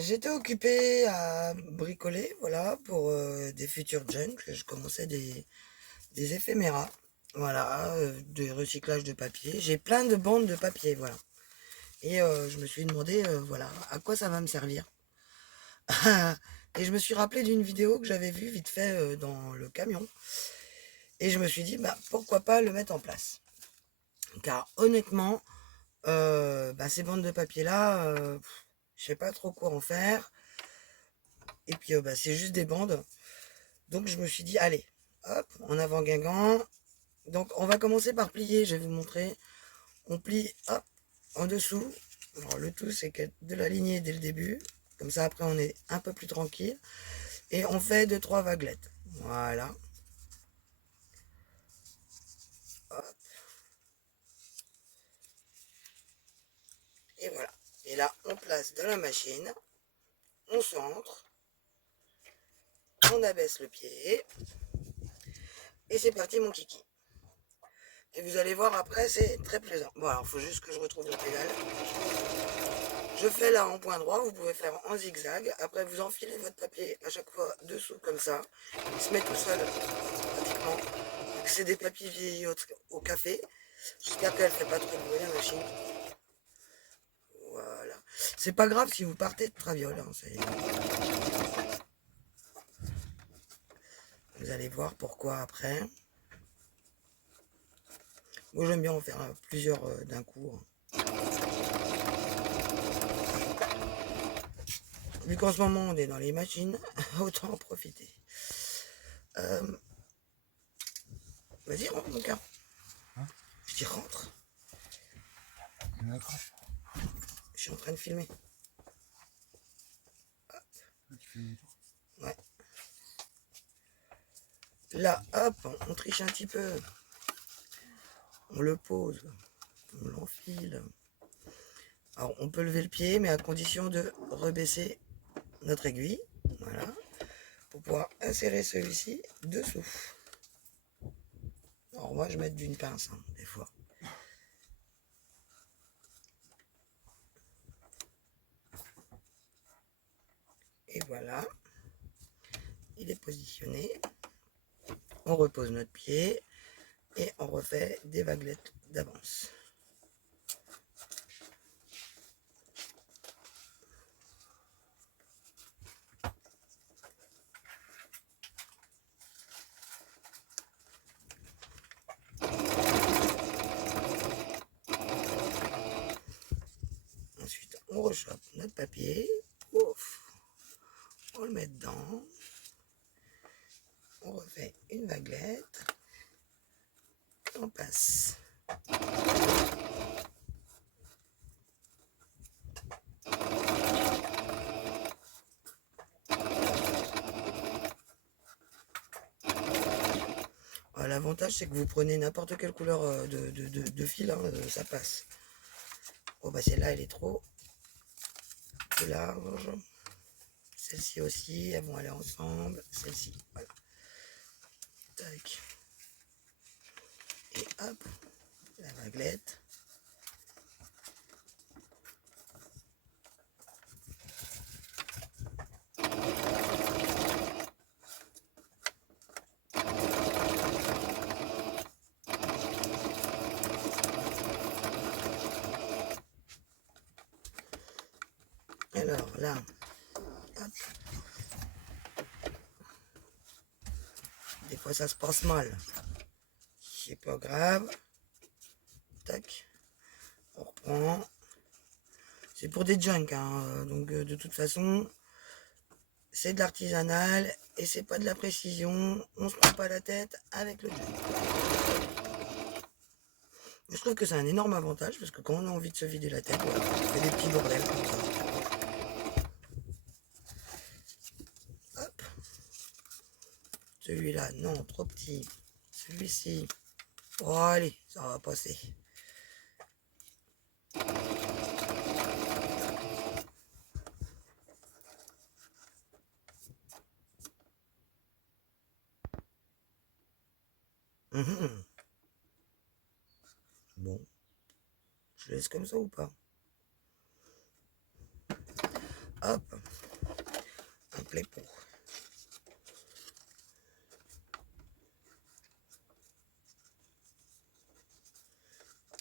J'étais occupée à bricoler, voilà, pour des futurs junk. Je commençais des éphéméras, voilà, de recyclage de papier. J'ai plein de bandes de papier, voilà. Et je me suis demandé, voilà, à quoi ça va me servir. Et je me suis rappelé d'une vidéo que j'avais vue vite fait dans le camion. Et je me suis dit, bah, pourquoi pas le mettre en place. Car honnêtement, ces bandes de papier-là, je sais pas trop quoi en faire. Et puis, c'est juste des bandes. Donc, je me suis dit, allez, hop, en avant Guingamp. Donc, on va commencer par plier, je vais vous montrer. On plie, hop, en dessous. Alors, le tout, c'est que de l'aligner dès le début. Comme ça, après, on est un peu plus tranquille. Et on fait 2-3 vaguelettes. Voilà. Hop. Et voilà. Et là, on place dans la machine. On centre. On abaisse le pied. Et c'est parti, mon kiki. Et vous allez voir après, c'est très plaisant. Bon, alors, il faut juste que je retrouve la pédale. Je fais là en point droit, vous pouvez faire en zigzag. Après, vous enfilez votre papier à chaque fois dessous comme ça. Il se met tout seul, pratiquement. C'est des papiers vieillis au café. J'espère qu'elle ne fait pas trop de bruit, la machine. Voilà. C'est pas grave si vous partez de traviole. Vous allez voir pourquoi après. Moi, j'aime bien en faire plusieurs d'un coup. Vu qu'en ce moment, on est dans les machines, autant en profiter. Vas-y, rentre, mon gars. Je dis rentre. Je suis en train de filmer. Ouais. Là, hop, on triche un petit peu. On le pose. On l'enfile. Alors, on peut lever le pied, mais à condition de rebaisser notre aiguille. Voilà. Pour pouvoir insérer celui-ci dessous. Alors, moi, je mets d'une pince, des fois. Et voilà. Il est positionné. On repose notre pied. Et on refait des vaguelettes d'avance. Ensuite, on rechoppe notre papier. Ouf. On le met dedans. On refait une vaguelette. On passe. L'avantage, c'est que vous prenez n'importe quelle couleur de fil, ça passe. Bon, bah celle-là, elle est trop large. Celle-ci aussi, elles vont aller ensemble. Celle-ci, voilà. Tac. Et hop, la vaguelette. Alors là, hop. Des fois ça se passe mal. C'est pas grave. Tac. On reprend. C'est pour des junk, donc de toute façon, c'est de l'artisanal et c'est pas de la précision. On se prend pas la tête avec le junk. Je trouve que c'est un énorme avantage parce que quand on a envie de se vider la tête, voilà, on fait des petits bordels comme ça. Hop. Celui-là, non, trop petit. Celui-ci. Oh, allez, ça va passer. Bon. Je laisse comme ça ou pas? Hop. plaît pas.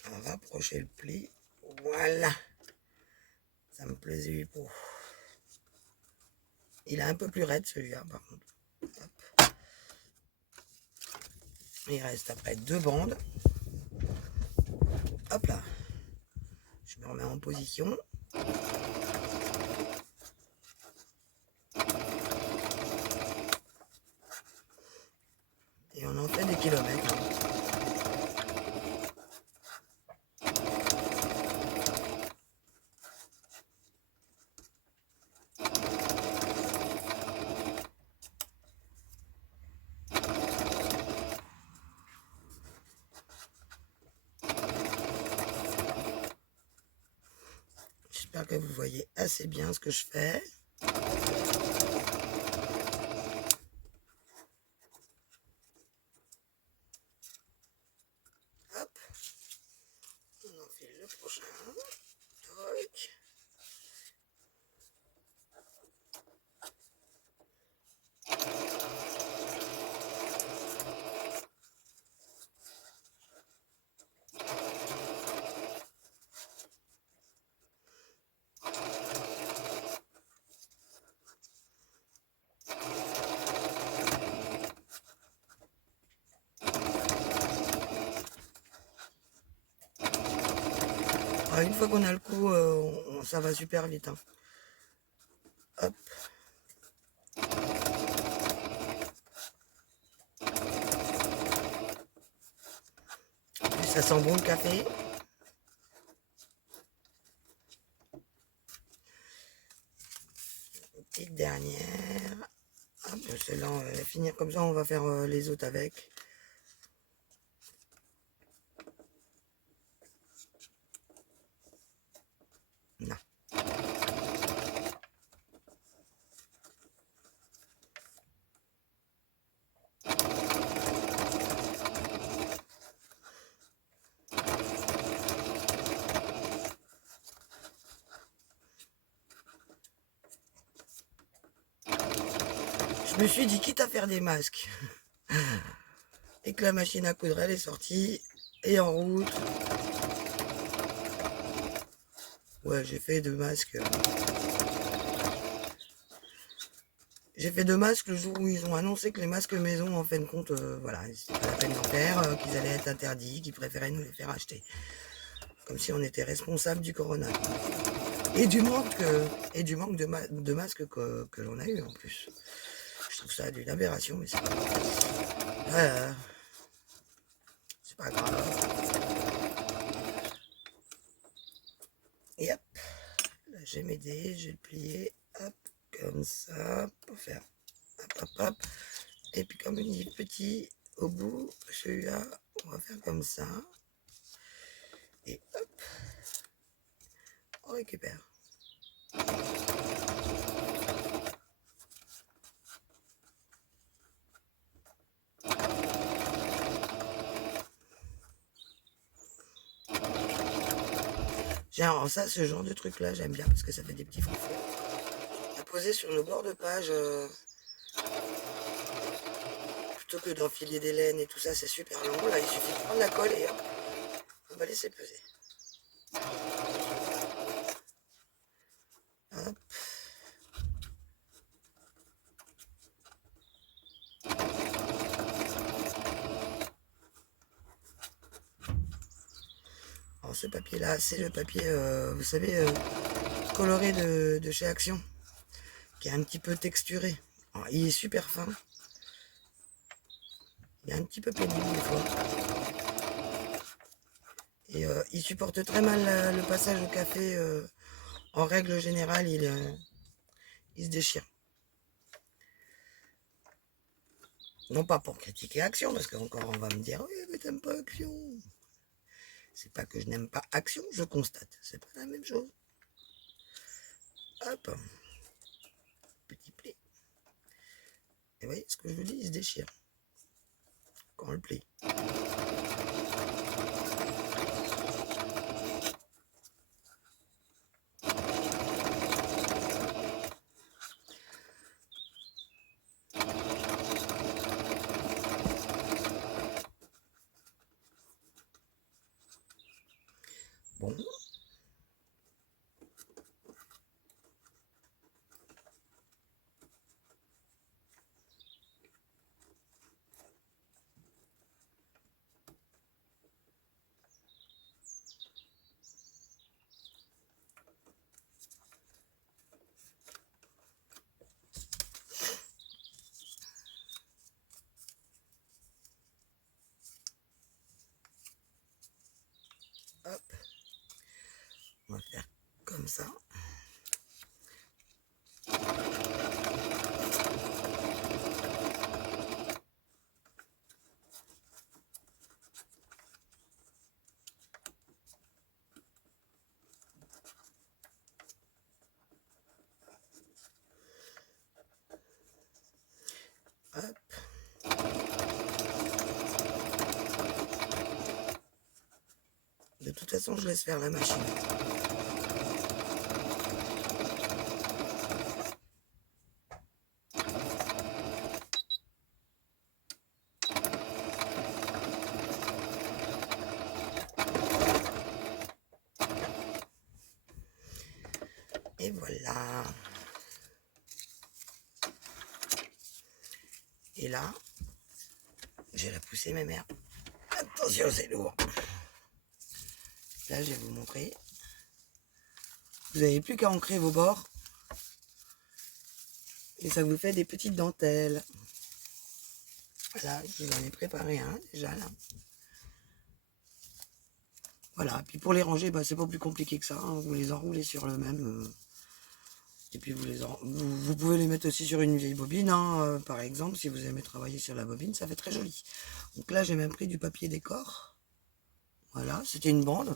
On va rapprocher le pli. Voilà. Ça me plaisait pas. Il est un peu plus raide celui-là par contre. Hop. Il reste après 2 bandes. Hop là. Je me remets en position. Et on en fait des kilomètres. J'espère que vous voyez assez bien ce que je fais. Hop. On enfile le prochain. Toc. Une fois qu'on a le coup, ça va super vite. Hein. Hop. Ça sent bon le café. Petite dernière. Hop, celle-là, on va finir comme ça, on va faire les autres avec. Non. Je me suis dit, quitte à faire des masques, et que la machine à coudre elle est sortie, et en route. Ouais, j'ai fait 2 masques. J'ai fait 2 masques le jour où ils ont annoncé que les masques maison, en fin de compte, voilà, c'était pas la peine d'en faire, qu'ils allaient être interdits, qu'ils préféraient nous les faire acheter. Comme si on était responsable du corona. Et du manque, de masques que l'on a eu en plus. Je trouve ça d'une aberration, mais c'est pas grave. C'est pas grave. Et hop, là j'ai mes dés, j'ai le plié, hop, comme ça, pour faire hop, hop, hop. Et puis comme il est petit au bout, celui-là, on va faire comme ça. Et hop, on récupère. Genre ça, ce genre de truc là, j'aime bien parce que ça fait des petits fourfous. À poser sur le bord de page, plutôt que d'enfiler des laines et tout ça, c'est super long. Là, il suffit de prendre la colle et hop, on va laisser peser. Hop. Alors ce papier là, c'est le papier, vous savez, coloré de chez Action, qui est un petit peu texturé. Alors, il est super fin. Il est un petit peu pénible des fois. Et il supporte très mal le passage au café. En règle générale, il se déchire. Non pas pour critiquer Action, parce qu'encore on va me dire, oui, mais t'aimes pas Action. C'est pas que je n'aime pas Action, je constate. C'est pas la même chose. Hop. Petit pli. Et vous voyez ce que je vous dis, il se déchire. Quand on le plie. comme ça. Hop. De toute façon, je laisse faire la machine. Et voilà. Et là, j'ai la poussée ma mère. Attention, c'est lourd. Là, je vais vous montrer. Vous n'avez plus qu'à ancrer vos bords. Et ça vous fait des petites dentelles. Voilà, je vous en ai préparé un déjà là. Voilà, puis pour les ranger, bah, c'est pas plus compliqué que ça. Hein. Vous les enroulez sur le même. Et puis vous pouvez les mettre aussi sur une vieille bobine. Hein, par exemple, si vous aimez travailler sur la bobine, ça fait très joli. Donc là, j'ai même pris du papier décor. Voilà, c'était une bande.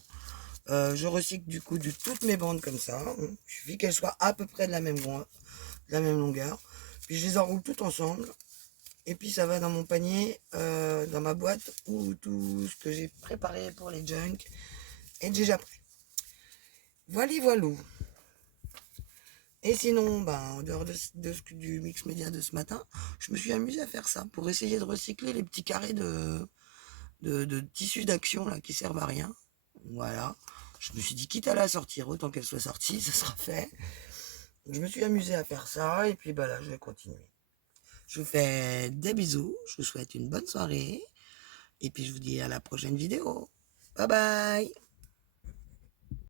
Je recycle du coup toutes mes bandes comme ça. Il suffit qu'elles soient à peu près de la même longueur. Puis je les enroule toutes ensemble. Et puis ça va dans mon panier, dans ma boîte où tout ce que j'ai préparé pour les junk est déjà prêt. Voilà, voilà. Et sinon, en dehors du mix média de ce matin, je me suis amusé à faire ça pour essayer de recycler les petits carrés de tissus d'action là qui servent à rien. Voilà. Je me suis dit, quitte à la sortir, autant qu'elle soit sortie, ça sera fait. Je me suis amusé à faire ça et puis là, je vais continuer. Je vous fais des bisous, je vous souhaite une bonne soirée et puis je vous dis à la prochaine vidéo. Bye bye!